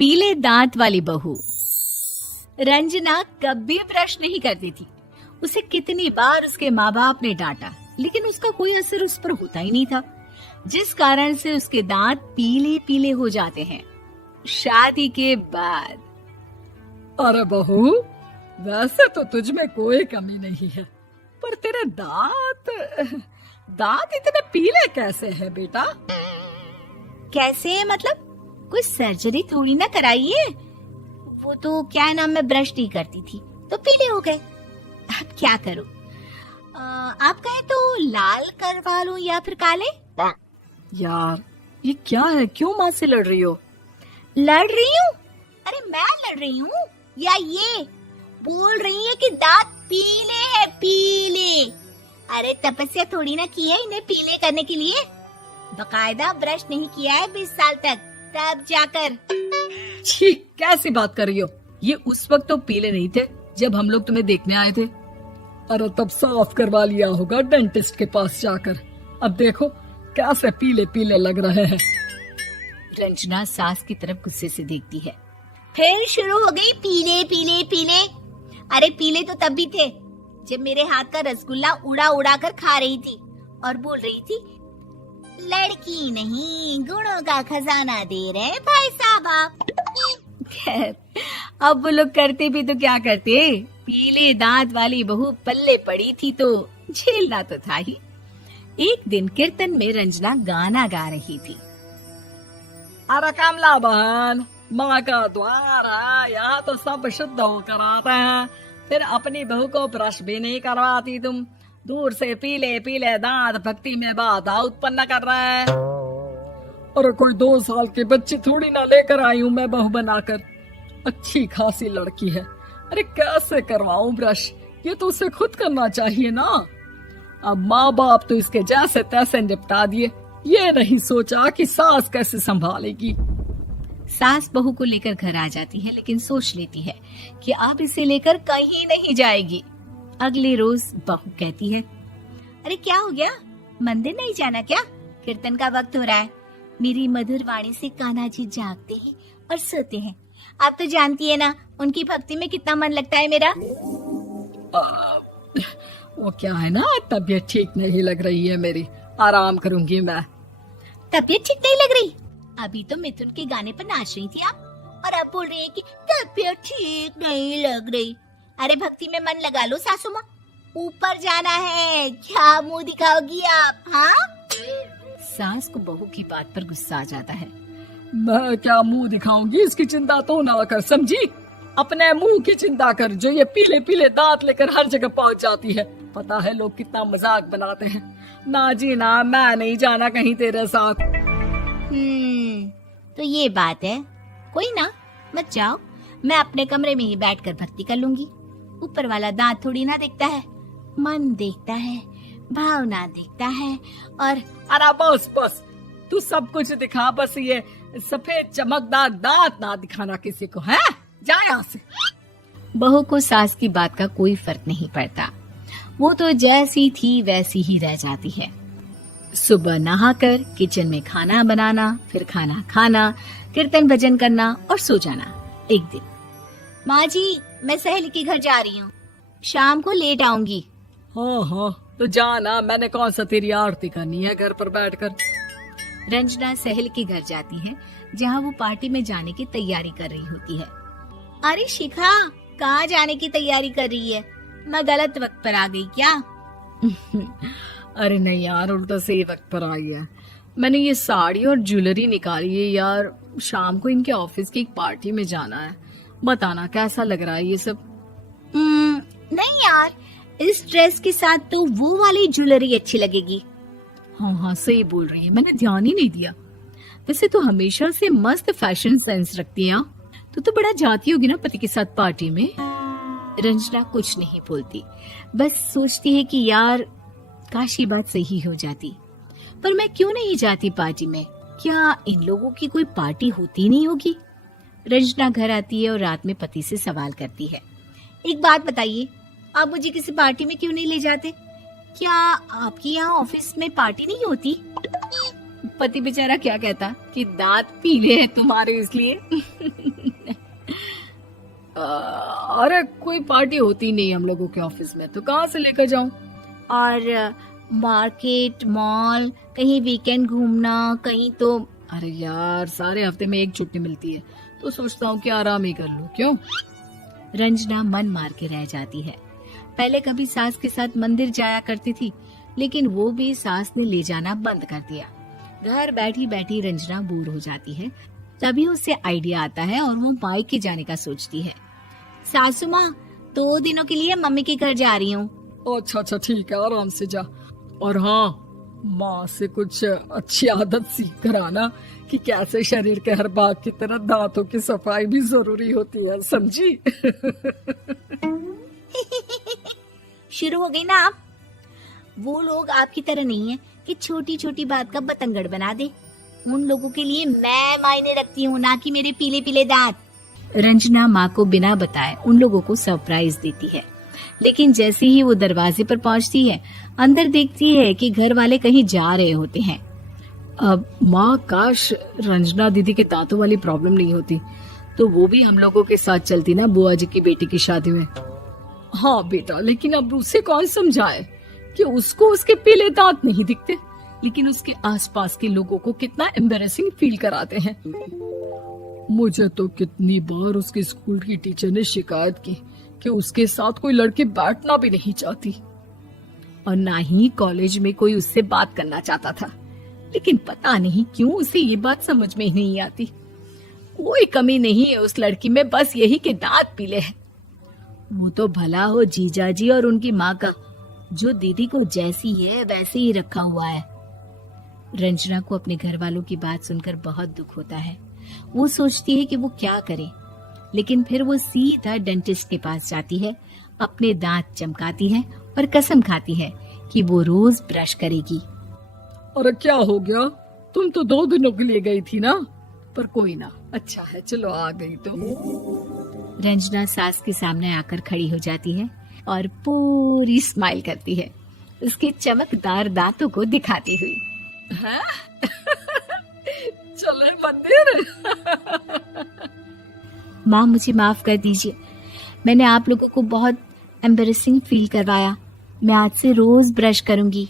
पीले दांत वाली बहू। रंजना कभी ब्रश नहीं करती थी। उसे कितनी बार उसके माँ बाप ने डांटा, लेकिन उसका कोई असर उस पर होता ही नहीं था, जिस कारण से उसके दांत पीले पीले हो जाते हैं। शादी के बाद। अरे बहू, वैसे तो तुझ में कोई कमी नहीं है, पर तेरे दांत इतने पीले कैसे हैं बेटा? कैसे मतलब? कोई सर्जरी थोड़ी ना कराई है। वो तो क्या नाम, मैं ब्रश नहीं करती थी तो पीले हो गए। अब क्या करूं? आप कहें तो लाल करवा लूं या फिर काले? यार ये क्या है, क्यों माँ से लड़ रही हो? लड़ रही हूँ? अरे मैं लड़ रही हूँ या ये बोल रही है कि दांत पीले हैं, पीले। अरे तपस्या थोड़ी ना की है इन्हें पीले करने के लिए। बकायदा ब्रश नहीं किया है 20 साल तक, तब जाकर। छी, कैसी बात कर रही हो? ये उस वक्त तो पीले नहीं थे जब हम लोग तुम्हें देखने आए थे। अरे तब साफ करवा लिया होगा डेंटिस्ट के पास जाकर। अब देखो कैसे पीले पीले लग रहे हैं। रंजना सास की तरफ गुस्से से देखती है। फिर शुरू हो गई पीले पीले पीले। अरे पीले तो तब भी थे जब मेरे हाथ का रसगुल्ला उड़ा उड़ा कर खा रही थी और बोल रही थी, लड़की नहीं गुणों का खजाना दे रहे भाई साहब आप। खैर, अब वो लोग करते भी तो क्या करते, पीले दांत वाली बहू पल्ले पड़ी थी तो झेलना तो था ही। एक दिन कीर्तन में रंजना गाना गा रही थी। अरे कमला बहन, माँ का द्वार है, यहाँ तो सब शुद्ध होकर आते हैं, फिर अपनी बहू को ब्रश भी नहीं करवाती तुम। दूर से पीले पीले दांत भक्ति में बाधा उत्पन्न कर रहे हैं। अरे कोई 2 साल के बच्चे थोड़ी ना लेकर आई हूँ मैं बहू बनाकर। अच्छी खासी लड़की है, अरे कैसे करवाऊं ब्रश? ये तो उसे खुद करना चाहिए ना। अब माँ बाप तो इसके जैसे तैसे निपटा दिए, ये नहीं सोचा कि सास कैसे संभालेगी। सास बहू को लेकर घर आ जाती है, लेकिन सोच लेती है कि अब इसे लेकर कहीं नहीं जाएगी। अगले रोज बहू कहती है, अरे क्या हो गया, मंदिर नहीं जाना क्या? कीर्तन का वक्त हो रहा है। मेरी मधुर वाणी से कान्हा जी जागते हैं और सोते हैं। आप तो जानती है ना उनकी भक्ति में कितना मन लगता है मेरा। वो क्या है ना, तबीयत ठीक नहीं लग रही है मेरी, आराम करूंगी मैं। तबीयत ठीक नहीं लग रही? अभी तो मिथुन के गाने पर नाच रही थी आप, और अब बोल रही है कि तबीयत ठीक नहीं लग रही। अरे भक्ति में मन लगा लो सासू माँ, ऊपर जाना है, क्या मुंह दिखाओगी आप? हाँ? सास को बहू की बात पर गुस्सा आ जाता है। मैं क्या मुंह दिखाऊंगी, इसकी चिंता तो ना कर, समझी? अपने मुंह की चिंता कर, जो ये पीले पीले दांत लेकर हर जगह पहुंच जाती है। पता है लोग कितना मजाक बनाते हैं। ना जी ना, मैं नहीं जाना कहीं तेरे साथ। तो ये बात है। कोई ना, मत जाओ, मैं अपने कमरे में ही बैठकर भक्ति कर लूंगी। ऊपर वाला दांत थोड़ी ना देखता है, मन देखता है, भावना देखता है। और अरे बस बस, तू सब कुछ दिखा, बस ये सफेद चमकदार दांत ना दिखाना किसी को, है? जा यहाँ से। बहू को सास की बात का कोई फर्क नहीं पड़ता, वो तो जैसी थी वैसी ही रह जाती है। सुबह नहाकर किचन में खाना बनाना, फिर खाना खाना, कीर्तन भजन करना और सो जाना। एक दिन, माँ जी मैं सहेली के घर जा रही हूँ, शाम को लेट आऊंगी। हाँ, तो जाना, मैंने कौन सा तेरी आरती करनी है घर पर बैठकर। रंजना सहेली के घर जाती है, जहाँ वो पार्टी में जाने की तैयारी कर रही होती है। अरे शिखा, कहाँ जाने की तैयारी कर रही है? मैं गलत वक्त पर आ गई क्या? अरे नहीं यार, उल्टा सही वक्त पर आई है। मैंने ये साड़ी और ज्वेलरी निकाली है यार, शाम को इनके ऑफिस की एक पार्टी में जाना है। बताना कैसा लग रहा है ये सब? नहीं यार, इस ड्रेस के साथ तो वो वाली ज्वेलरी अच्छी लगेगी। हाँ, सही बोल रही है, मैंने ध्यान ही नहीं दिया। वैसे तो हमेशा से मस्त फैशन सेंस रखती है। तो बड़ा जाती होगी ना पति के साथ पार्टी में। रंजना कुछ नहीं बोलती, बस सोचती है कि यार काश ये बात सही हो जाती, पर मैं क्यों नहीं जाती पार्टी में? क्या इन लोगों की कोई पार्टी होती नहीं होगी? रंजना घर आती है और रात में पति से सवाल करती है, एक बात बताइए, आप मुझे किसी पार्टी में क्यों नहीं ले जाते? क्या आपके यहाँ ऑफिस में पार्टी नहीं होती? पति बेचारा क्या कहता कि दांत पीले हैं तुम्हारे इसलिए। अरे कोई पार्टी होती नहीं हम लोगों के ऑफिस में, तो कहाँ से लेकर जाऊं? और मार्केट, मॉल, कहीं वीकेंड घूमना, कहीं तो। अरे यार सारे हफ्ते में एक छुट्टी मिलती है, तो सोचता हूँ कि आराम ही कर लूं। क्यों? रंजना मन मार के रह जाती है। पहले कभी सास के साथ मंदिर जाया करती थी, लेकिन वो भी सास ने ले जाना बंद कर दिया। घर बैठी बैठी रंजना बोर हो जाती है। तभी उसे आइडिया आता है और वो मायके जाने का सोचती है। सासू माँ, 2 दिनों के लिए मम्मी के घर जा रही हूँ। अच्छा अच्छा ठीक है, आराम से जा। और हाँ, माँ से कुछ अच्छी आदत सीख कर आना कि कैसे शरीर के हर भाग की तरह दांतों की सफाई भी जरूरी होती है, समझी? शुरू हो गई ना आप। वो लोग आपकी तरह नहीं है कि छोटी छोटी बात का बतंगड़ बना दे। उन लोगों के लिए मैं मायने रखती हूँ, ना कि मेरे पीले पीले दांत। रंजना माँ को बिना बताए उन लोगों को सरप्राइज देती है, लेकिन जैसे ही वो दरवाजे पर पहुंचती है, अंदर देखती है कि घर वाले कहीं जा रहे होते हैं। अब माँ, काश रंजना दीदी के दांतों वाली प्रॉब्लम नहीं होती, तो वो भी हम लोगों के साथ चलती ना बुआ जी की बेटी की शादी में। हाँ बेटा, लेकिन अब उसे कौन समझाए कि उसको उसके पीले दांत नहीं दिखते, लेकिन उसके आसपास के लोगों को कितना एम्बैरेसिंग फील कराते हैं। मुझे तो कितनी बार उसके स्कूल की टीचर ने शिकायत की कि उसके साथ कोई लड़की बैठना भी नहीं चाहती, और ना ही कॉलेज में कोई उससे बात करना चाहता था। लेकिन पता नहीं क्यों उसे ये बात समझ में ही नहीं आती। कोई कमी नहीं है उस लड़की में, बस यही कि दांत पीले हैं। वो तो भला हो जीजा जी और उनकी माँ का, जो दीदी को जैसी है वैसे ही रखा हुआ है। रंजना को अपने घर वालों की बात सुनकर बहुत दुख होता है। वो सोचती है कि वो क्या करे, लेकिन फिर वो सीधा डेंटिस्ट के पास जाती है, अपने दांत चमकाती है और कसम खाती है कि वो रोज ब्रश करेगी। अरे क्या हो गया? तुम तो 2 दिनों के लिए गई थी ना, पर कोई ना, अच्छा है, चलो आ गई तो। रंजना सास के सामने आकर खड़ी हो जाती है और पूरी स्माइल करती है, उसके चमकदार दांतों को दिखाती हुई। है? चले मंदिर। माँ, मुझे माफ कर दीजिए, मैंने आप लोगों को बहुत एम्बैरेसिंग फील करवाया। मैं आज से रोज ब्रश करूंगी।